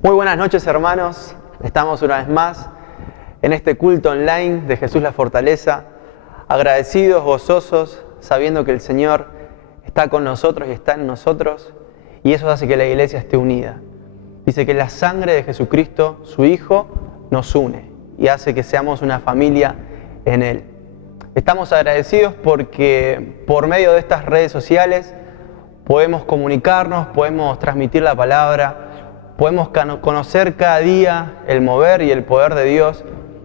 Muy buenas noches, hermanos. Estamos una vez más en este culto online de Jesús la Fortaleza, agradecidos, gozosos, sabiendo que el Señor está con nosotros y está en nosotros, y eso hace que la iglesia esté unida. Dice que la sangre de Jesucristo, su Hijo, nos une y hace que seamos una familia en Él. Estamos agradecidos porque por medio de estas redes sociales podemos comunicarnos, podemos transmitir la palabra, podemos conocer cada día el mover y el poder de Dios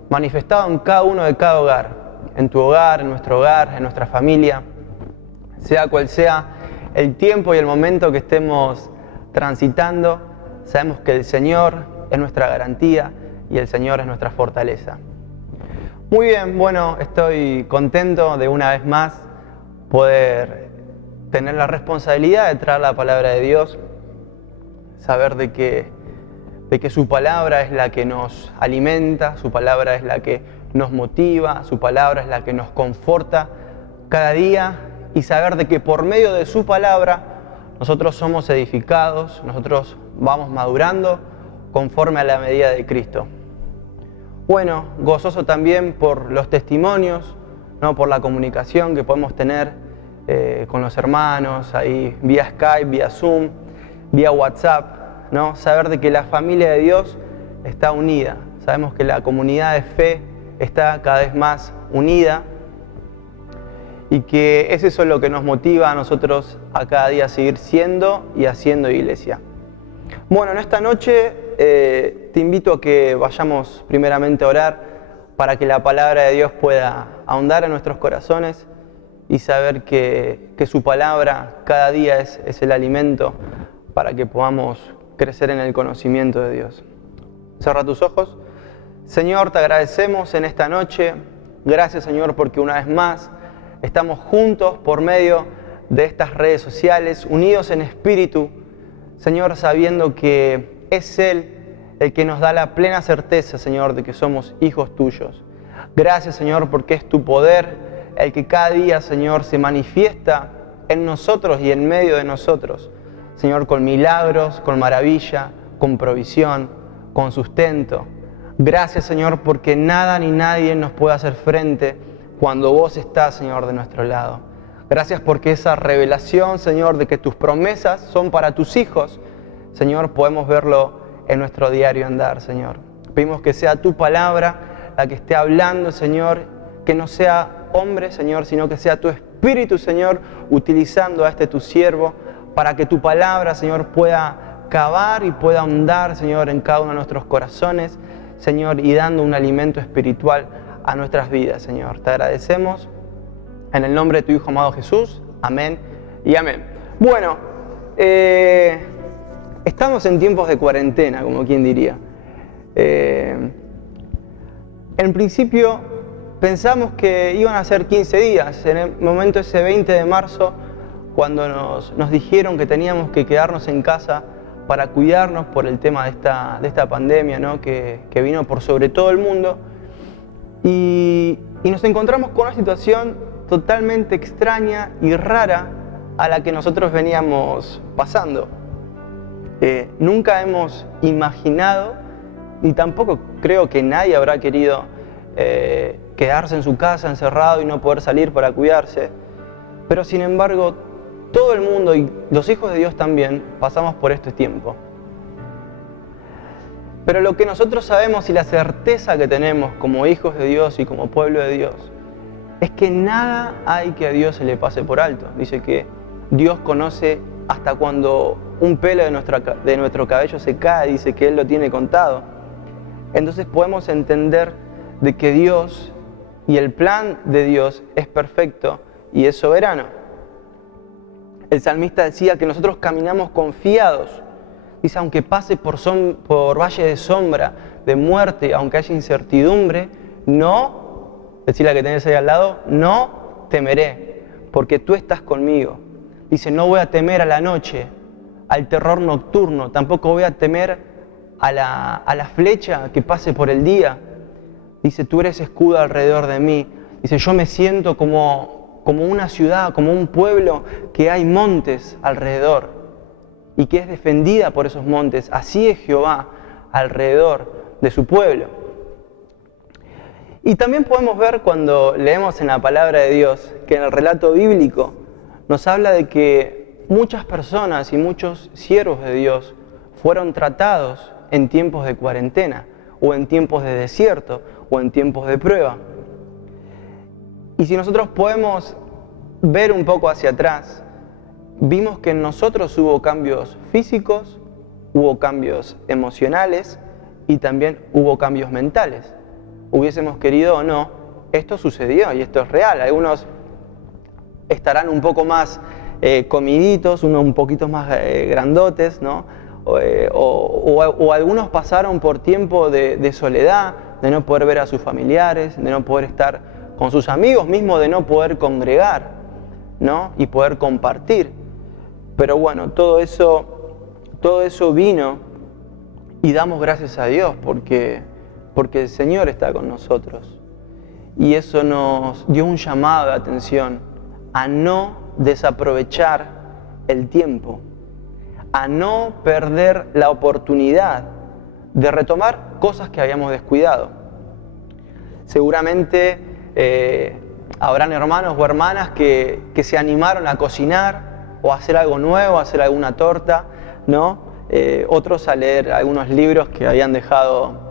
manifestado en cada uno de cada hogar, en tu hogar, en nuestro hogar, en nuestra familia, sea cual sea el tiempo y el momento que estemos transitando, sabemos que el Señor es nuestra garantía y el Señor es nuestra fortaleza. Muy bien, bueno, estoy contento de una vez más poder tener la responsabilidad de traer la palabra de Dios, saber de que su palabra es la que nos alimenta, su palabra es la que nos motiva, su palabra es la que nos conforta cada día, y saber de que por medio de su palabra nosotros somos edificados, nosotros vamos madurando conforme a la medida de Cristo. Bueno, gozoso también por los testimonios, ¿no? Por la comunicación que podemos tener con los hermanos, ahí vía Skype, vía Zoom, vía WhatsApp, ¿no? Saber de que la familia de Dios está unida. Sabemos que la comunidad de fe está cada vez más unida y que es eso lo que nos motiva a nosotros a cada día seguir siendo y haciendo iglesia. Bueno, en esta noche te invito a que vayamos primeramente a orar para que la palabra de Dios pueda ahondar en nuestros corazones y saber que su palabra cada día es el alimento para que podamos crecer en el conocimiento de Dios. Cierra tus ojos. Señor, te agradecemos en esta noche. Gracias, Señor, porque una vez más estamos juntos por medio de estas redes sociales, unidos en espíritu. Señor, sabiendo que es Él el que nos da la plena certeza, Señor, de que somos hijos tuyos. Gracias, Señor, porque es tu poder el que cada día, Señor, se manifiesta en nosotros y en medio de nosotros. Señor, con milagros, con maravilla, con provisión, con sustento. Gracias, Señor, porque nada ni nadie nos puede hacer frente cuando vos estás, Señor, de nuestro lado. Gracias porque esa revelación, Señor, de que tus promesas son para tus hijos, Señor, podemos verlo en nuestro diario andar, Señor. Pedimos que sea tu palabra la que esté hablando, Señor, que no sea hombre, Señor, sino que sea tu Espíritu, Señor, utilizando a este tu siervo para que tu palabra, Señor, pueda cavar y pueda ahondar, Señor, en cada uno de nuestros corazones, Señor, y dando un alimento espiritual a nuestras vidas, Señor. Te agradecemos en el nombre de tu Hijo amado Jesús. Amén y amén. Bueno, estamos en tiempos de cuarentena, como quien diría. En principio pensamos que iban a ser 15 días. En el momento ese 20 de marzo, cuando nos dijeron que teníamos que quedarnos en casa para cuidarnos por el tema de esta pandemia, ¿no? que vino por sobre todo el mundo. Y nos encontramos con una situación totalmente extraña y rara a la que nosotros veníamos pasando. Nunca hemos imaginado, y tampoco creo que nadie habrá querido quedarse en su casa encerrado y no poder salir para cuidarse, pero sin embargo todo el mundo y los hijos de Dios también pasamos por este tiempo. Pero lo que nosotros sabemos y la certeza que tenemos como hijos de Dios y como pueblo de Dios es que nada hay que a Dios se le pase por alto. Dice que Dios conoce hasta cuando un pelo de nuestro cabello se cae, dice que Él lo tiene contado. Entonces podemos entender de que Dios y el plan de Dios es perfecto y es soberano. El salmista decía que nosotros caminamos confiados. Dice, aunque pase por valle de sombra, de muerte, aunque haya incertidumbre, decir la que tenés ahí al lado, no temeré, porque tú estás conmigo. Dice, no voy a temer a la noche, al terror nocturno, tampoco voy a temer a la flecha que pase por el día. Dice, tú eres escudo alrededor de mí. Dice, yo me siento como una ciudad, como un pueblo que hay montes alrededor y que es defendida por esos montes. Así es Jehová, alrededor de su pueblo. Y también podemos ver cuando leemos en la palabra de Dios que en el relato bíblico nos habla de que muchas personas y muchos siervos de Dios fueron tratados en tiempos de cuarentena, o en tiempos de desierto, o en tiempos de prueba. Y si nosotros podemos ver un poco hacia atrás, vimos que en nosotros hubo cambios físicos, hubo cambios emocionales y también hubo cambios mentales. Hubiésemos querido o no, esto sucedió y esto es real. Algunos estarán un poco más comiditos, unos un poquito más grandotes, ¿no? O algunos pasaron por tiempo de soledad, de no poder ver a sus familiares, de no poder estar con sus amigos, mismo de no poder congregar, ¿no? Y poder compartir. Pero bueno, todo eso vino y damos gracias a Dios porque el Señor está con nosotros. Y eso nos dio un llamado de atención a no desaprovechar el tiempo, a no perder la oportunidad de retomar cosas que habíamos descuidado. Seguramente habrán hermanos o hermanas que se animaron a cocinar o a hacer algo nuevo, a hacer alguna torta, ¿no? Otros a leer algunos libros que habían dejado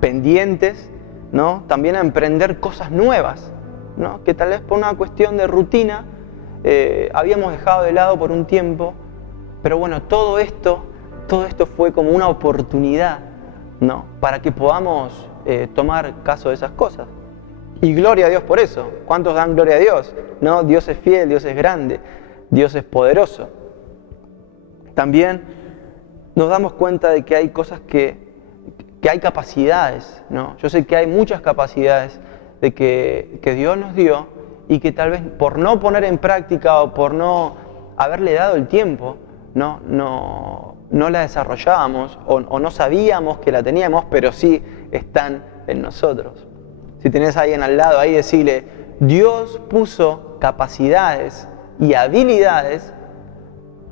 pendientes, ¿no? También a emprender cosas nuevas, ¿no? Que tal vez por una cuestión de rutina habíamos dejado de lado por un tiempo. Pero bueno, todo esto fue como una oportunidad, ¿no? Para que podamos tomar caso de esas cosas. Y gloria a Dios por eso. ¿Cuántos dan gloria a Dios? ¿No? Dios es fiel, Dios es grande, Dios es poderoso. También nos damos cuenta de que hay cosas que hay capacidades, ¿no? Yo sé que hay muchas capacidades de que Dios nos dio y que tal vez por no poner en práctica o por no haberle dado el tiempo, no la desarrollábamos o no sabíamos que la teníamos, pero sí están en nosotros. Si tenés a alguien al lado, ahí decirle, Dios puso capacidades y habilidades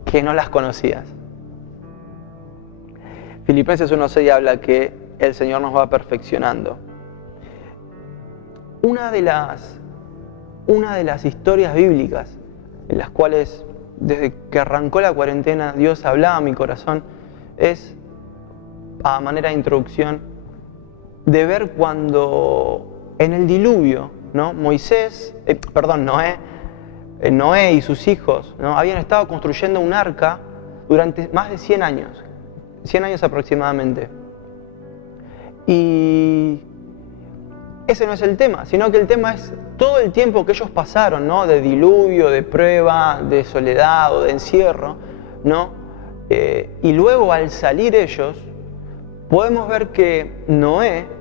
que no las conocías. Filipenses 1:6 habla que el Señor nos va perfeccionando. Una de las historias bíblicas en las cuales desde que arrancó la cuarentena Dios hablaba a mi corazón es, a manera de introducción, de ver cuando en el diluvio, ¿no? Noé y sus hijos, ¿no? Habían estado construyendo un arca durante más de 100 años aproximadamente. Y ese no es el tema, sino que el tema es todo el tiempo que ellos pasaron, ¿no? De diluvio, de prueba, de soledad o de encierro, ¿no? Y luego al salir ellos, podemos ver que Noé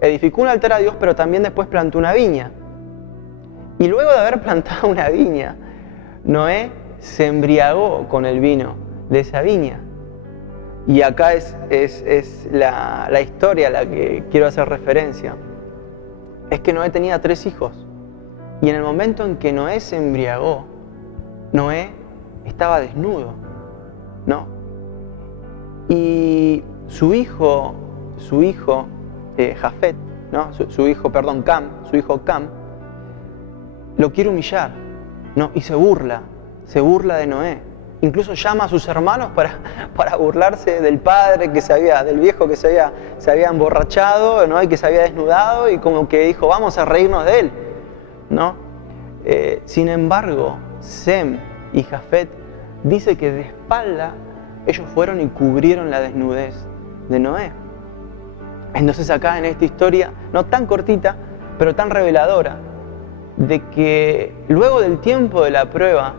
edificó un altar a Dios, pero también después plantó una viña. Y luego de haber plantado una viña, Noé se embriagó con el vino de esa viña. Y acá es la historia a la que quiero hacer referencia. Es que Noé tenía 3 hijos. Y en el momento en que Noé se embriagó, Noé estaba desnudo, ¿no? Y su hijo Jafet, ¿no? Su hijo Cam, lo quiere humillar, ¿no? Y se burla de Noé. Incluso llama a sus hermanos para burlarse del del viejo que se había emborrachado, ¿no? Y que se había desnudado, y como que dijo, vamos a reírnos de él, ¿no? Sin embargo, Sem y Jafet dice que de espalda ellos fueron y cubrieron la desnudez de Noé. Entonces acá en esta historia, no tan cortita, pero tan reveladora, de que luego del tiempo de la prueba,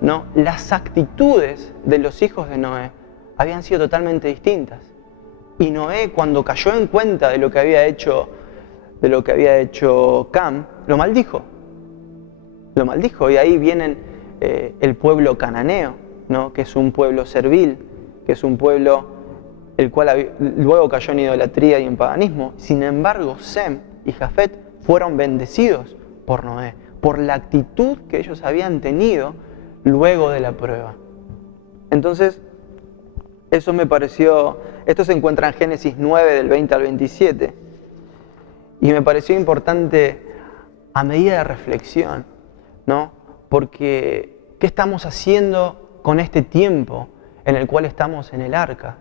¿no? Las actitudes de los hijos de Noé habían sido totalmente distintas. Y Noé, cuando cayó en cuenta de lo que había hecho Cam, lo maldijo. Y ahí viene el pueblo cananeo, ¿no? Que es un pueblo servil, que es un pueblo el cual luego cayó en idolatría y en paganismo. Sin embargo, Sem y Jafet fueron bendecidos por Noé, por la actitud que ellos habían tenido luego de la prueba. Entonces, Eso me pareció, esto se encuentra en Génesis 9 del 20 al 27, y me pareció importante a medida de reflexión, ¿no? Porque, ¿qué estamos haciendo con este tiempo en el cual estamos en el arca?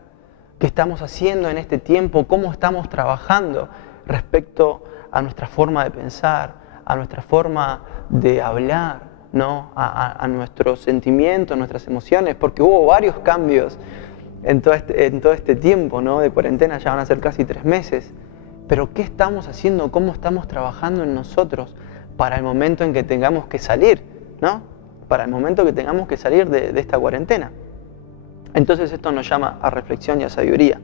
¿Qué estamos haciendo en este tiempo? ¿Cómo estamos trabajando respecto a nuestra forma de pensar, a nuestra forma de hablar, ¿no? a nuestros sentimientos, nuestras emociones? Porque hubo varios cambios en todo este tiempo, ¿no? De cuarentena, ya van a ser casi 3 meses. Pero ¿qué estamos haciendo? ¿Cómo estamos trabajando en nosotros para el momento en que tengamos que salir, ¿no? Para el momento que tengamos que salir de esta cuarentena. Entonces esto nos llama a reflexión y a sabiduría.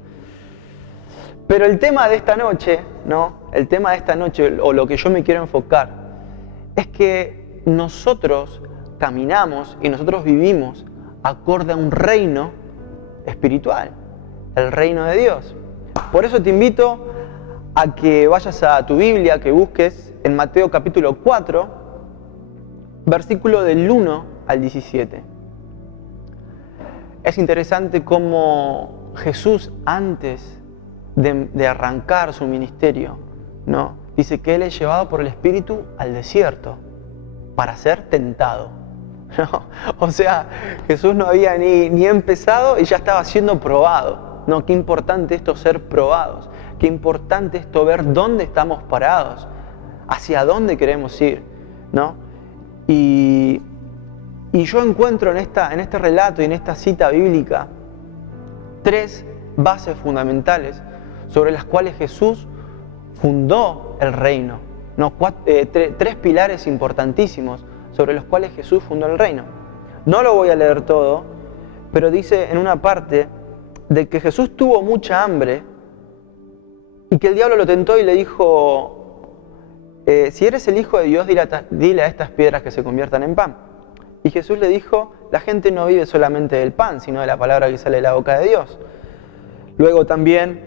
Pero el tema de esta noche, ¿no? El tema de esta noche, o lo que yo me quiero enfocar, es que nosotros caminamos y nosotros vivimos acorde a un reino espiritual, el reino de Dios. Por eso te invito a que vayas a tu Biblia, que busques en Mateo capítulo 4, versículo del 1 al 17. Es interesante cómo Jesús, antes de arrancar su ministerio, ¿no? Dice que Él es llevado por el Espíritu al desierto para ser tentado, ¿no? O sea, Jesús no había ni empezado y ya estaba siendo probado, ¿no? Qué importante esto, ser probados. Qué importante esto, ver dónde estamos parados, hacia dónde queremos ir, ¿no? Y yo encuentro en este relato y en esta cita bíblica 3 bases fundamentales sobre las cuales Jesús fundó el reino, ¿no? 3 pilares importantísimos sobre los cuales Jesús fundó el reino. No lo voy a leer todo, pero dice en una parte de que Jesús tuvo mucha hambre y que el diablo lo tentó y le dijo, si eres el Hijo de Dios, dile a estas piedras que se conviertan en pan. Y Jesús le dijo, la gente no vive solamente del pan, sino de la palabra que sale de la boca de Dios. Luego también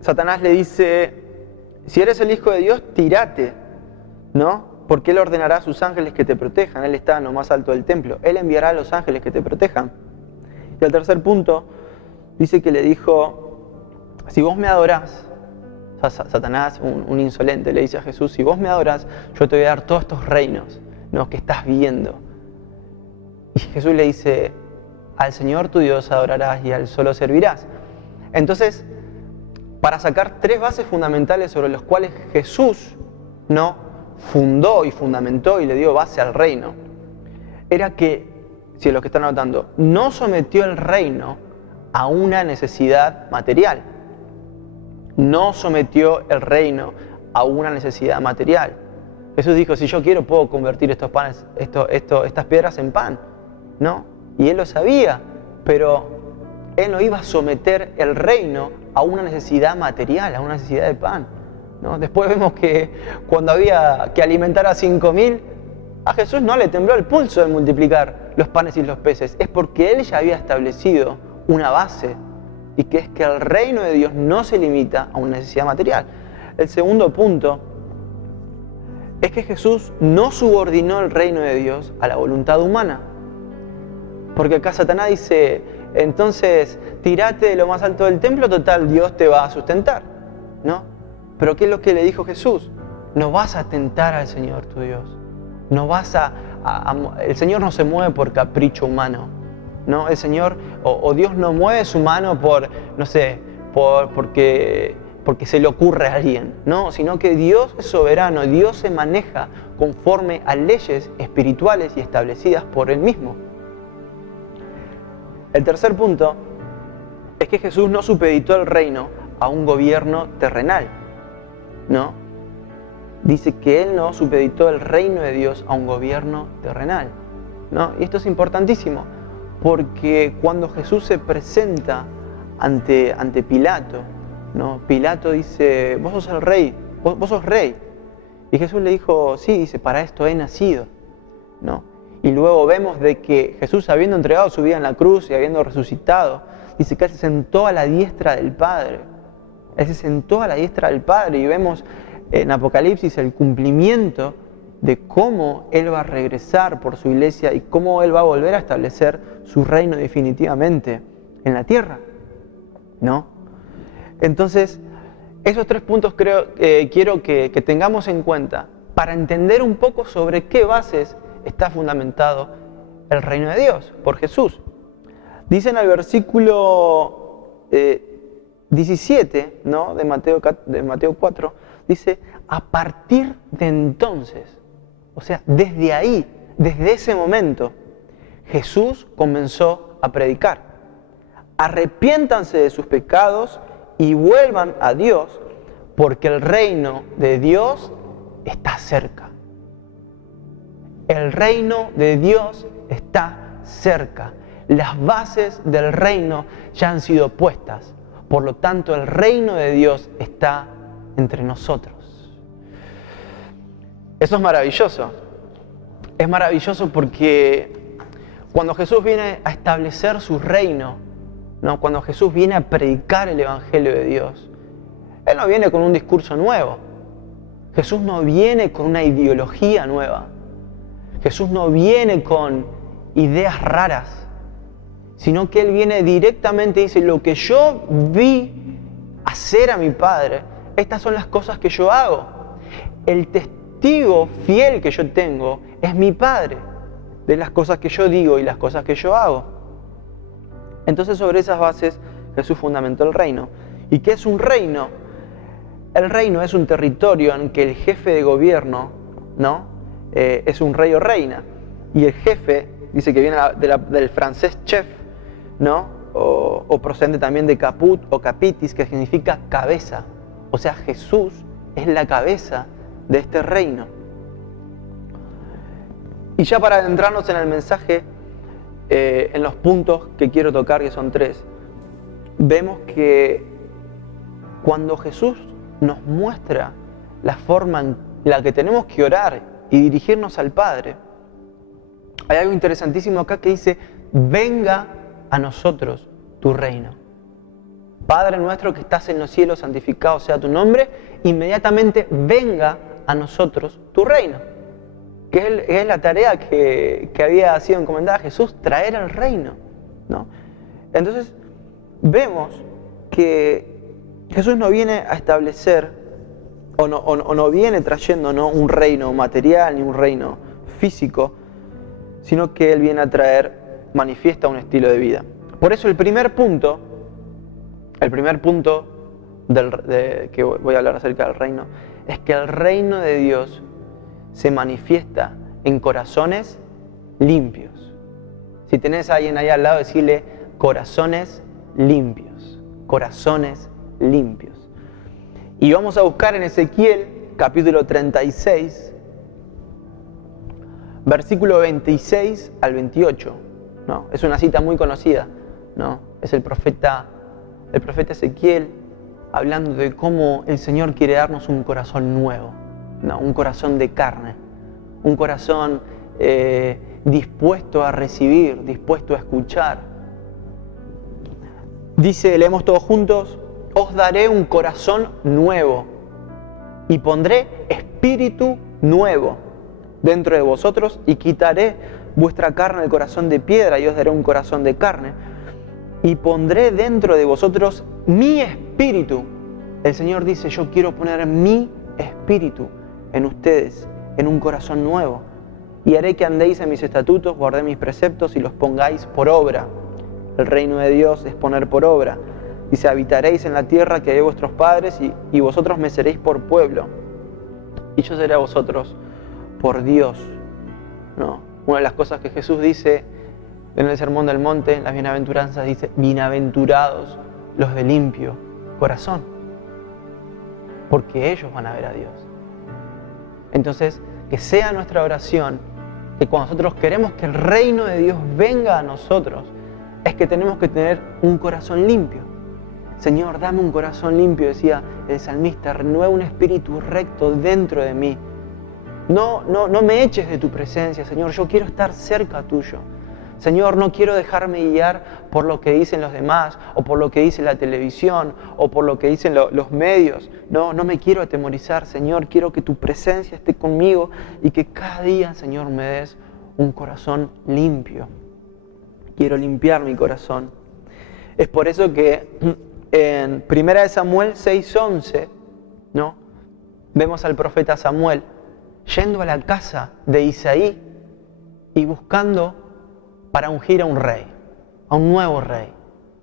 Satanás le dice, si eres el Hijo de Dios, tírate, ¿no? Porque Él ordenará a sus ángeles que te protejan. Él está en lo más alto del templo. Él enviará a los ángeles que te protejan. Y el tercer punto, dice que le dijo, si vos me adorás, Satanás, un insolente, le dice a Jesús, si vos me adorás, yo te voy a dar todos estos reinos, ¿no? Que estás viendo. Y Jesús le dice, al Señor tu Dios adorarás y a Él solo servirás. Entonces, para sacar 3 bases fundamentales sobre las cuales Jesús, ¿no? fundó y fundamentó y le dio base al reino, era que, si es lo que están anotando, no sometió el reino a una necesidad material. No sometió el reino a una necesidad material. Jesús dijo, si yo quiero puedo convertir estas piedras en pan, ¿no? Y Él lo sabía, pero Él no iba a someter el reino a una necesidad material, a una necesidad de pan, ¿no? Después vemos que cuando había que alimentar a 5.000, a Jesús no le tembló el pulso de multiplicar los panes y los peces. Es porque Él ya había establecido una base, y que es que el reino de Dios no se limita a una necesidad material. El segundo punto es que Jesús no subordinó el reino de Dios a la voluntad humana. Porque acá Satanás dice, entonces tirate de lo más alto del templo, total, Dios te va a sustentar, ¿no? Pero ¿qué es lo que le dijo Jesús? No vas a tentar al Señor tu Dios. No vas el Señor no se mueve por capricho humano, ¿no? El Señor, o Dios no mueve su mano por, no sé, porque se le ocurre a alguien, ¿no? Sino que Dios es soberano, Dios se maneja conforme a leyes espirituales y establecidas por Él mismo. El tercer punto es que Jesús no supeditó el reino a un gobierno terrenal, ¿no? Dice que Él no supeditó el reino de Dios a un gobierno terrenal, ¿no? Y esto es importantísimo, porque cuando Jesús se presenta ante Pilato, ¿no? Pilato dice, vos sos el rey, vos sos rey. Y Jesús le dijo, sí, dice, para esto he nacido, ¿no? Y luego vemos de que Jesús, habiendo entregado su vida en la cruz y habiendo resucitado, dice que Él se sentó a la diestra del Padre. Él se sentó a la diestra del Padre y vemos en Apocalipsis el cumplimiento de cómo Él va a regresar por su iglesia y cómo Él va a volver a establecer su reino definitivamente en la tierra, ¿no? Entonces, esos 3 puntos quiero que tengamos en cuenta para entender un poco sobre qué bases está fundamentado el reino de Dios por Jesús. Dice en el versículo 17, ¿no? de Mateo 4, dice, a partir de entonces, o sea, desde ahí, desde ese momento, Jesús comenzó a predicar. Arrepiéntanse de sus pecados y vuelvan a Dios, porque el reino de Dios está cerca. El reino de Dios está cerca. Las bases del reino ya han sido puestas. Por lo tanto, el reino de Dios está entre nosotros. Eso es maravilloso. Es maravilloso porque cuando Jesús viene a establecer su reino, ¿no? Cuando Jesús viene a predicar el Evangelio de Dios, Él no viene con un discurso nuevo. Jesús no viene con una ideología nueva. Jesús no viene con ideas raras, sino que Él viene directamente y dice, lo que yo vi hacer a mi Padre, estas son las cosas que yo hago. El testigo fiel que yo tengo es mi Padre, de las cosas que yo digo y las cosas que yo hago. Entonces, sobre esas bases, Jesús fundamentó el reino. ¿Y qué es un reino? El reino es un territorio en que el jefe de gobierno, ¿no? Es un rey o reina. Y el jefe, dice que viene del francés chef, ¿no? O procedente también de caput o capitis, que significa cabeza. O sea, Jesús es la cabeza de este reino. Y ya para adentrarnos en el mensaje, en los puntos que quiero tocar, que son 3, vemos que cuando Jesús nos muestra la forma en la que tenemos que orar y dirigirnos al Padre, hay algo interesantísimo acá que dice, venga a nosotros tu reino. Padre nuestro que estás en los cielos, santificado sea tu nombre, inmediatamente venga a nosotros tu reino. Que es la tarea que había sido encomendada a Jesús, traer el reino, ¿no? Entonces, vemos que Jesús no viene a establecer, o no viene trayendo, ¿no? un reino material ni un reino físico, sino que Él viene a traer, manifiesta un estilo de vida. Por eso el primer punto que voy a hablar acerca del reino, es que el reino de Dios se manifiesta en corazones limpios. Si tenés a alguien ahí al lado, decirle corazones limpios, corazones limpios. Y vamos a buscar en Ezequiel, capítulo 36, versículo 26 al 28. ¿No? Es una cita muy conocida, ¿no? Es el profeta Ezequiel hablando de cómo el Señor quiere darnos un corazón nuevo, ¿no? Un corazón de carne, un corazón dispuesto a recibir, dispuesto a escuchar. Dice, leemos todos juntos, os daré un corazón nuevo y pondré espíritu nuevo dentro de vosotros y quitaré vuestra carne el corazón de piedra y os daré un corazón de carne y pondré dentro de vosotros mi espíritu. El Señor dice, yo quiero poner mi espíritu en ustedes, en un corazón nuevo, y haré que andéis en mis estatutos, guardéis mis preceptos y los pongáis por obra. El reino de Dios es poner por obra. Dice, habitaréis en la tierra que hay vuestros padres y vosotros me seréis por pueblo y yo seré a vosotros por Dios, ¿no? Una de las cosas que Jesús dice en el Sermón del Monte, en las bienaventuranzas, dice, bienaventurados los de limpio corazón, porque ellos van a ver a Dios. Entonces, que sea nuestra oración, que cuando nosotros queremos que el reino de Dios venga a nosotros, es que tenemos que tener un corazón limpio. Señor, dame un corazón limpio, decía el salmista, renueva un espíritu recto dentro de mí. No me eches de tu presencia, Señor, yo quiero estar cerca tuyo. Señor, no quiero dejarme guiar por lo que dicen los demás, o por lo que dice la televisión, o por lo que dicen los medios. No me quiero atemorizar, Señor, quiero que tu presencia esté conmigo y que cada día, Señor, me des un corazón limpio. Quiero limpiar mi corazón. Es por eso que en 1 Samuel 6:11, ¿no? Vemos al profeta Samuel yendo a la casa de Isaí y buscando para ungir a un rey, a un nuevo rey,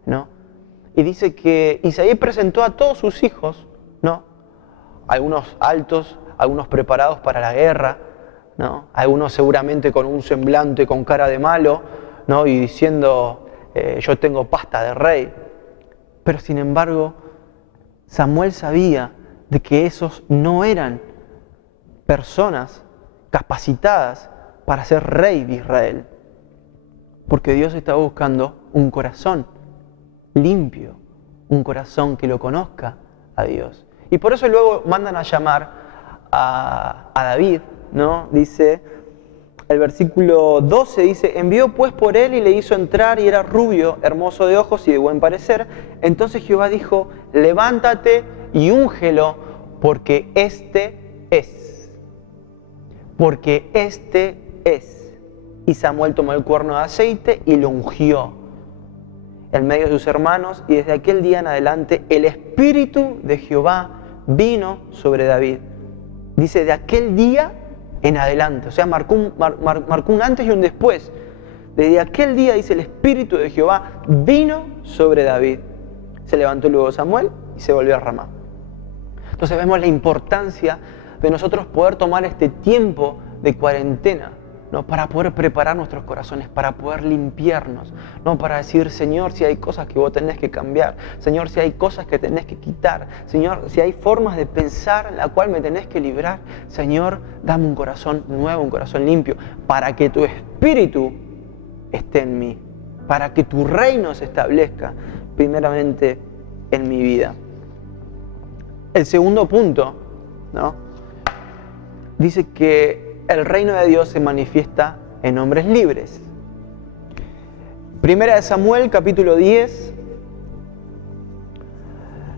¿no? Y dice que Isaí presentó a todos sus hijos, ¿no? Algunos altos, algunos preparados para la guerra, ¿no? Algunos seguramente con un semblante, con cara de malo, ¿no? Y diciendo, yo tengo pasta de rey. Pero sin embargo, Samuel sabía de que esos no eran personas capacitadas para ser rey de Israel. Porque Dios estaba buscando un corazón limpio, un corazón que lo conozca a Dios. Y por eso luego mandan a llamar a David, ¿no? Dice, el versículo 12 dice, envió pues por él y le hizo entrar y era rubio, hermoso de ojos y de buen parecer. Entonces Jehová dijo, levántate y úngelo, porque este es. Porque este es. Y Samuel tomó el cuerno de aceite y lo ungió en medio de sus hermanos, y desde aquel día en adelante el Espíritu de Jehová vino sobre David. Dice, de aquel día en adelante, o sea, marcó un antes y un después. Desde aquel día, dice, el Espíritu de Jehová vino sobre David. Se levantó luego Samuel y se volvió a Ramá. Entonces vemos la importancia de nosotros poder tomar este tiempo de cuarentena, ¿no? Para poder preparar nuestros corazones, para poder limpiarnos, ¿no? Para decir, Señor, si hay cosas que vos tenés que cambiar, Señor, si hay cosas que tenés que quitar, Señor, si hay formas de pensar en la cual me tenés que librar, Señor, dame un corazón nuevo, un corazón limpio, para que tu Espíritu esté en mí, para que tu reino se establezca primeramente en mi vida. El segundo punto, ¿no? Dice que el reino de Dios se manifiesta en hombres libres. Primera de Samuel, capítulo 10,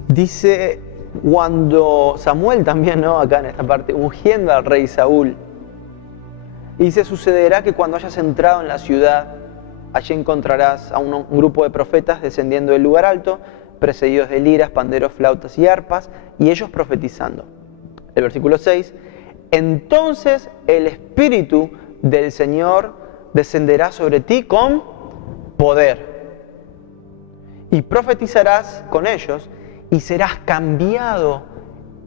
dice, cuando Samuel también, ¿no? Acá en esta parte, ungiendo al rey Saúl, dice, sucederá que cuando hayas entrado en la ciudad, allí encontrarás a un grupo de profetas descendiendo del lugar alto, precedidos de liras, panderos, flautas y arpas, y ellos profetizando. El versículo 6, entonces el Espíritu del Señor descenderá sobre ti con poder, y profetizarás con ellos, y serás cambiado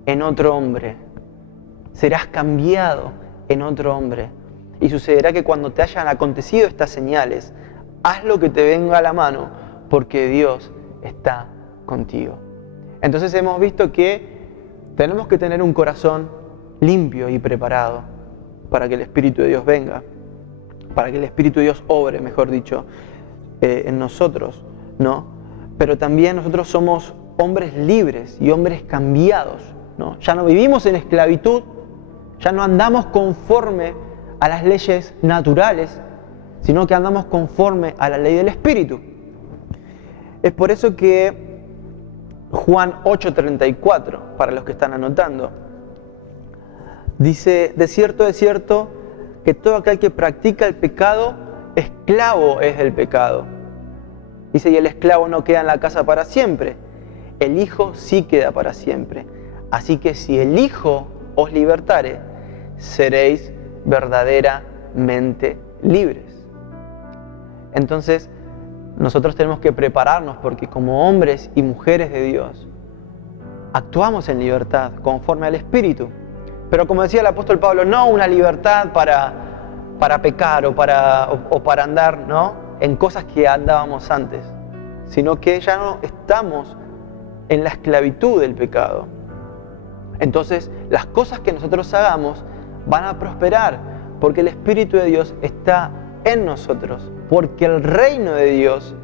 en otro hombre. Serás cambiado en otro hombre. Y sucederá que cuando te hayan acontecido estas señales, haz lo que te venga a la mano, porque Dios está contigo. Entonces hemos visto que tenemos que tener un corazón limpio y preparado para que el Espíritu de Dios venga, para que el Espíritu de Dios obre, mejor dicho, en nosotros, ¿no? Pero también nosotros somos hombres libres y hombres cambiados, ¿no? Ya no vivimos en esclavitud, ya no andamos conforme a las leyes naturales, sino que andamos conforme a la ley del Espíritu. Es por eso que Juan 8:34, para los que están anotando, dice, de cierto, que todo aquel que practica el pecado, esclavo es del pecado. Dice, y el esclavo no queda en la casa para siempre, el Hijo sí queda para siempre. Así que si el Hijo os libertare, seréis verdaderamente libres. Entonces, nosotros tenemos que prepararnos porque como hombres y mujeres de Dios, actuamos en libertad conforme al Espíritu. Pero como decía el apóstol Pablo, no una libertad para pecar o para andar, ¿no?, en cosas que andábamos antes, sino que ya no estamos en la esclavitud del pecado. Entonces, las cosas que nosotros hagamos van a prosperar porque el Espíritu de Dios está en nosotros, porque el reino de Dios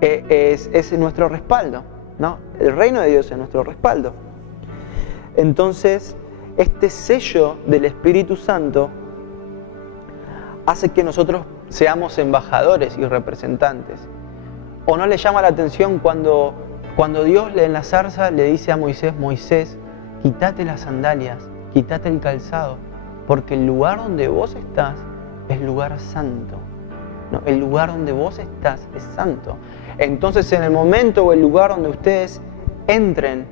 es nuestro respaldo, ¿no? El reino de Dios es nuestro respaldo. Entonces, este sello del Espíritu Santo hace que nosotros seamos embajadores y representantes. ¿O no le llama la atención cuando Dios en la zarza le dice a Moisés, Moisés, quítate las sandalias, quítate el calzado, porque el lugar donde vos estás es lugar santo? No, el lugar donde vos estás es santo. Entonces, en el momento o el lugar donde ustedes entren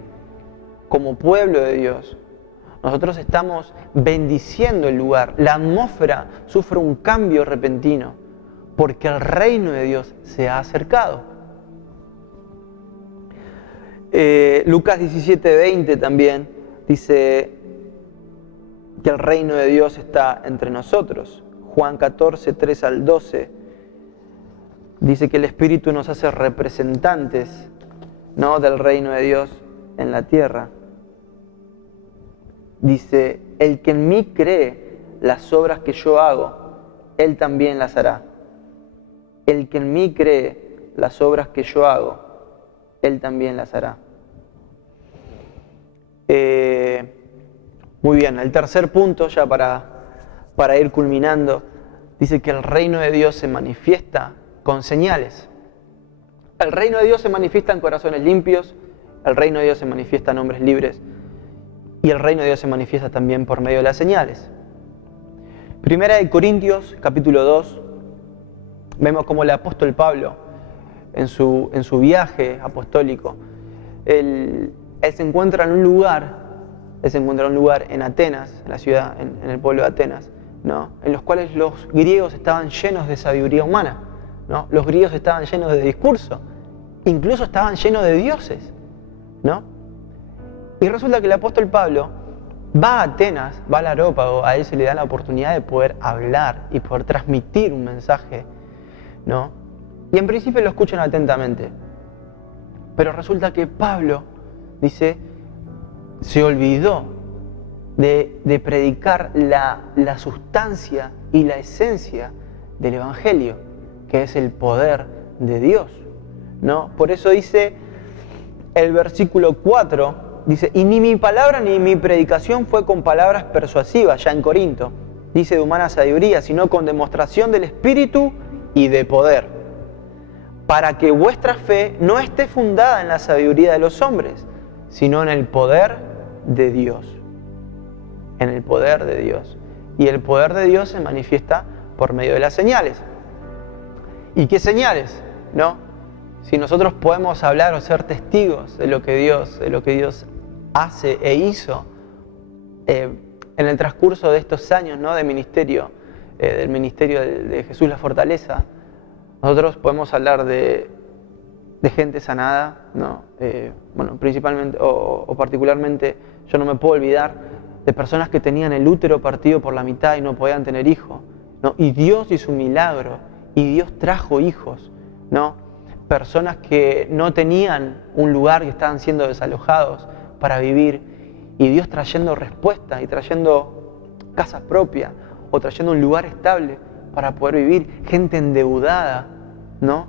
como pueblo de Dios, nosotros estamos bendiciendo el lugar. La atmósfera sufre un cambio repentino porque el reino de Dios se ha acercado. Lucas 17:20 también dice que el reino de Dios está entre nosotros. Juan 14, 3 al 12 dice que el Espíritu nos hace representantes, ¿no?, del reino de Dios en la tierra. Dice, el que en mí cree las obras que yo hago, él también las hará. El que en mí cree las obras que yo hago, él también las hará. Muy bien, el tercer punto, ya para ir culminando, dice que el reino de Dios se manifiesta con señales. El reino de Dios se manifiesta en corazones limpios, el reino de Dios se manifiesta en hombres libres, y el reino de Dios se manifiesta también por medio de las señales. Primera de Corintios, capítulo 2, vemos como el apóstol Pablo, en su viaje apostólico, él se encuentra en un lugar, en Atenas, en la ciudad, en el pueblo de Atenas, ¿no?, en los cuales los griegos estaban llenos de sabiduría humana, ¿no? Los griegos estaban llenos de discurso, incluso estaban llenos de dioses, ¿no? Y resulta que el apóstol Pablo va a Atenas, va al Areópago, a él se le da la oportunidad de poder hablar y poder transmitir un mensaje, ¿no? Y en principio lo escuchan atentamente. Pero resulta que Pablo, dice, se olvidó de predicar la sustancia y la esencia del Evangelio, que es el poder de Dios, ¿no? Por eso dice el versículo 4, dice, y ni mi palabra ni mi predicación fue con palabras persuasivas, ya en Corinto, dice, de humana sabiduría, sino con demostración del Espíritu y de poder, para que vuestra fe no esté fundada en la sabiduría de los hombres, sino en el poder de Dios. En el poder de Dios. Y el poder de Dios se manifiesta por medio de las señales. ¿Y qué señales? ¿No? Si nosotros podemos hablar o ser testigos de lo que Dios hace e hizo en el transcurso de estos años, ¿no?, de ministerio, del ministerio de Jesús la Fortaleza, nosotros podemos hablar de gente sanada, ¿no? Principalmente o particularmente, yo no me puedo olvidar de personas que tenían el útero partido por la mitad y no podían tener hijos, ¿no? Y Dios hizo un milagro y Dios trajo hijos, ¿no? Personas que no tenían un lugar, que estaban siendo desalojados para vivir, y Dios trayendo respuesta y trayendo casa propia o trayendo un lugar estable para poder vivir, gente endeudada, ¿no?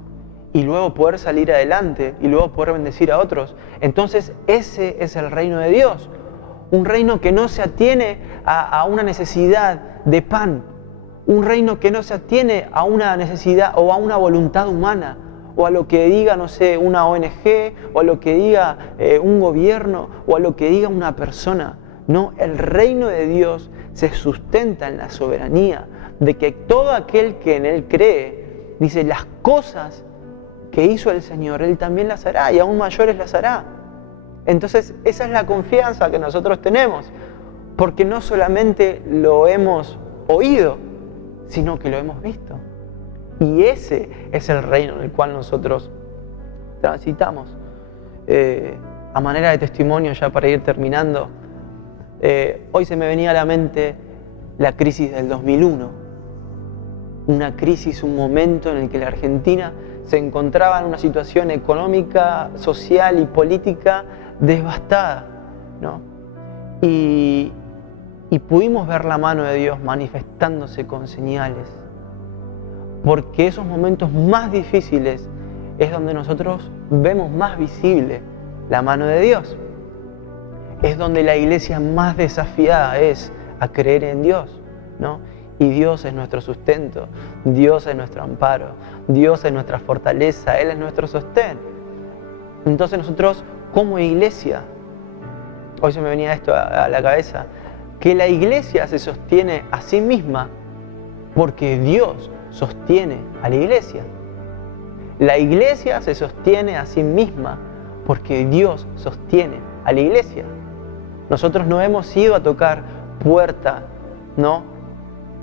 Y luego poder salir adelante y luego poder bendecir a otros. Entonces ese es el reino de Dios, un reino que no se atiene a una necesidad de pan, un reino que no se atiene a una necesidad o a una voluntad humana, o a lo que diga, no sé, una ONG, o a lo que diga un gobierno, o a lo que diga una persona. No, el reino de Dios se sustenta en la soberanía de que todo aquel que en Él cree, dice, las cosas que hizo el Señor, Él también las hará, y aún mayores las hará. Entonces, esa es la confianza que nosotros tenemos, porque no solamente lo hemos oído, sino que lo hemos visto. Y ese es el reino en el cual nosotros transitamos. A manera de testimonio, ya para ir terminando, hoy se me venía a la mente la crisis del 2001. Una crisis, un momento en el que la Argentina se encontraba en una situación económica, social y política devastada, ¿no? Y pudimos ver la mano de Dios manifestándose con señales. Porque esos momentos más difíciles es donde nosotros vemos más visible la mano de Dios. Es donde la iglesia más desafiada es a creer en Dios, ¿no? Y Dios es nuestro sustento, Dios es nuestro amparo, Dios es nuestra fortaleza, Él es nuestro sostén. Entonces nosotros como iglesia, hoy se me venía esto a la cabeza, que la iglesia se sostiene a sí misma porque Dios sostiene a la iglesia. La iglesia se sostiene a sí misma porque Dios sostiene a la iglesia. Nosotros no hemos ido a tocar puerta, ¿no?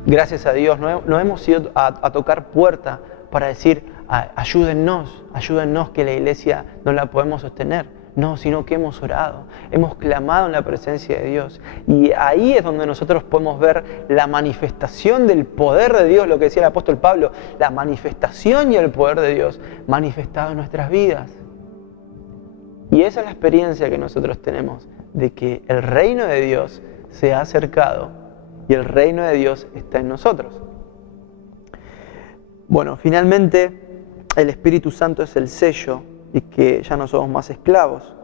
Gracias a Dios, no hemos ido a tocar puerta para decir, ayúdennos que la iglesia no la podemos sostener. No, sino que hemos orado, hemos clamado en la presencia de Dios. Y ahí es donde nosotros podemos ver la manifestación del poder de Dios, lo que decía el apóstol Pablo, la manifestación y el poder de Dios manifestado en nuestras vidas. Y esa es la experiencia que nosotros tenemos, de que el reino de Dios se ha acercado y el reino de Dios está en nosotros. Bueno, finalmente el Espíritu Santo es el sello y que ya no somos más esclavos.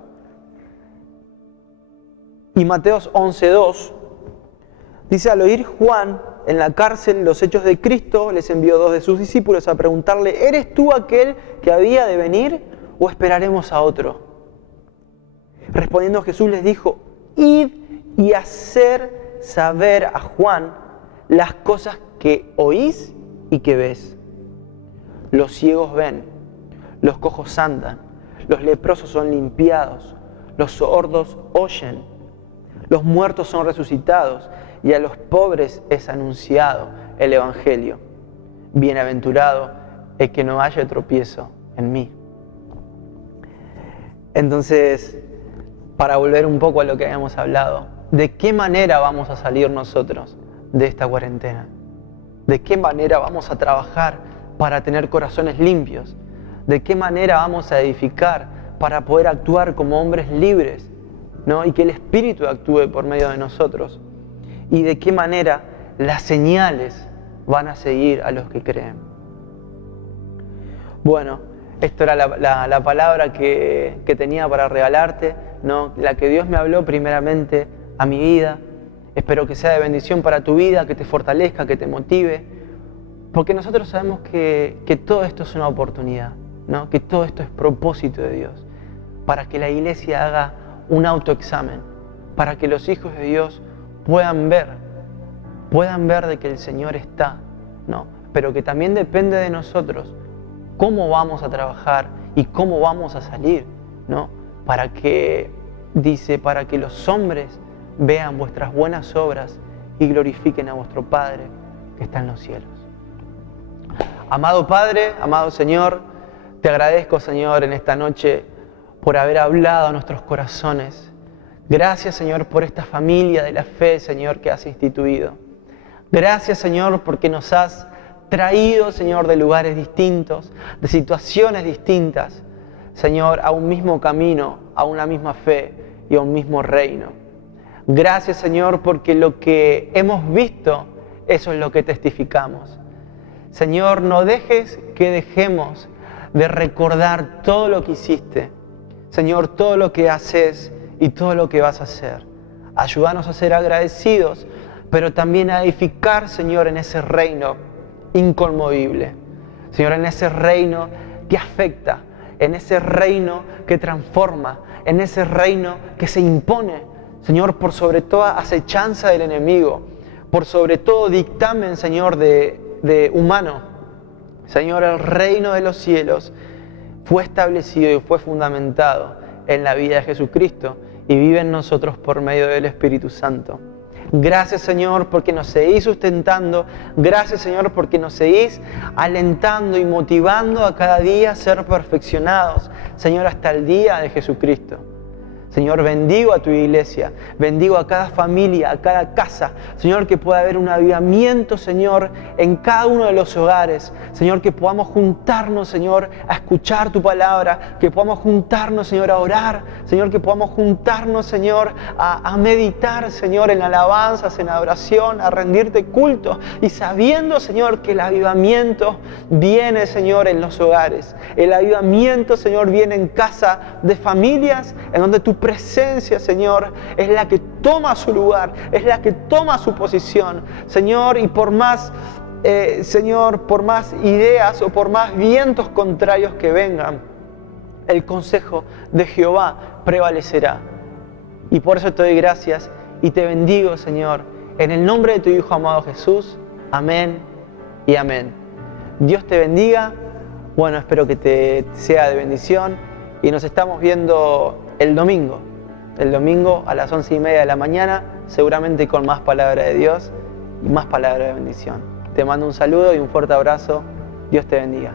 Y Mateos 11:2 dice, al oír Juan en la cárcel los hechos de Cristo, les envió 2 de sus discípulos a preguntarle, ¿eres tú aquel que había de venir o esperaremos a otro? Respondiendo Jesús les dijo, id y hacer saber a Juan las cosas que oís y que ves. Los ciegos ven, los cojos andan, los leprosos son limpiados, los sordos oyen, los muertos son resucitados y a los pobres es anunciado el Evangelio. Bienaventurado el que no haya tropiezo en mí. Entonces, para volver un poco a lo que habíamos hablado, ¿de qué manera vamos a salir nosotros de esta cuarentena? ¿De qué manera vamos a trabajar para tener corazones limpios? ¿De qué manera vamos a edificar para poder actuar como hombres libres, ¿no? Y que el Espíritu actúe por medio de nosotros? ¿Y de qué manera las señales van a seguir a los que creen? Bueno, esto era la palabra que tenía para regalarte, ¿no? La que Dios me habló primeramente a mi vida. Espero que sea de bendición para tu vida, que te fortalezca, que te motive, porque nosotros sabemos que todo esto es una oportunidad, ¿no? Que todo esto es propósito de Dios, para que la iglesia haga un autoexamen, para que los hijos de Dios puedan ver de que el Señor está, ¿no? Pero que también depende de nosotros cómo vamos a trabajar y cómo vamos a salir, ¿no? Para que los hombres vean vuestras buenas obras y glorifiquen a vuestro Padre que está en los cielos. Amado Padre, amado Señor, te agradezco, Señor, en esta noche por haber hablado a nuestros corazones. Gracias, Señor, por esta familia de la fe, Señor, que has instituido. Gracias, Señor, porque nos has traído, Señor, de lugares distintos, de situaciones distintas, Señor, a un mismo camino, a una misma fe y a un mismo reino. Gracias, Señor, porque lo que hemos visto, eso es lo que testificamos. Señor, no dejes que dejemos de recordar todo lo que hiciste. Señor, todo lo que haces y todo lo que vas a hacer. Ayúdanos a ser agradecidos, pero también a edificar, Señor, en ese reino inconmovible. Señor, en ese reino que afecta, en ese reino que transforma, en ese reino que se impone, Señor, por sobre toda acechanza del enemigo, por sobre todo dictamen, Señor, de humano. Señor, el reino de los cielos fue establecido y fue fundamentado en la vida de Jesucristo y vive en nosotros por medio del Espíritu Santo. Gracias, Señor, porque nos seguís sustentando. Gracias, Señor, porque nos seguís alentando y motivando a cada día a ser perfeccionados, Señor, hasta el día de Jesucristo. Señor, bendigo a tu iglesia, bendigo a cada familia, a cada casa. Señor, que pueda haber un avivamiento, Señor, en cada uno de los hogares. Señor, que podamos juntarnos, Señor, a escuchar tu palabra, que podamos juntarnos, Señor, a orar. Señor, que podamos juntarnos, Señor, a meditar, Señor, en alabanzas, en adoración, a rendirte culto. Y sabiendo, Señor, que el avivamiento viene, Señor, en los hogares. El avivamiento, Señor, viene en casa de familias en donde tu presencia, Señor, es la que toma su lugar, es la que toma su posición, Señor, y por más, Señor, por más ideas o por más vientos contrarios que vengan, el consejo de Jehová prevalecerá. Y por eso te doy gracias y te bendigo, Señor, en el nombre de tu Hijo amado Jesús. Amén y amén. Dios te bendiga. Bueno, espero que te sea de bendición y nos estamos viendo el domingo a las 11:30 de la mañana, seguramente con más palabra de Dios y más palabra de bendición. Te mando un saludo y un fuerte abrazo. Dios te bendiga.